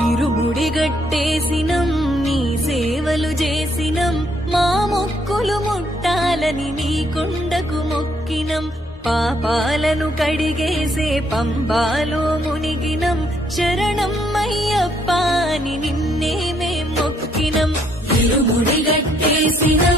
ఇరుముడి గట్టేసినం నీ సేవలు చేసినం. మా మొక్కులు ముట్టాలని నీ కొండకు మొక్కినం. పాపాలను కడిగేసే పంబాలో మునిగినం. శరణం అయ్యప్ప అని నిన్నే మేం మొక్కినం. ఇరుముడి గట్టేసినం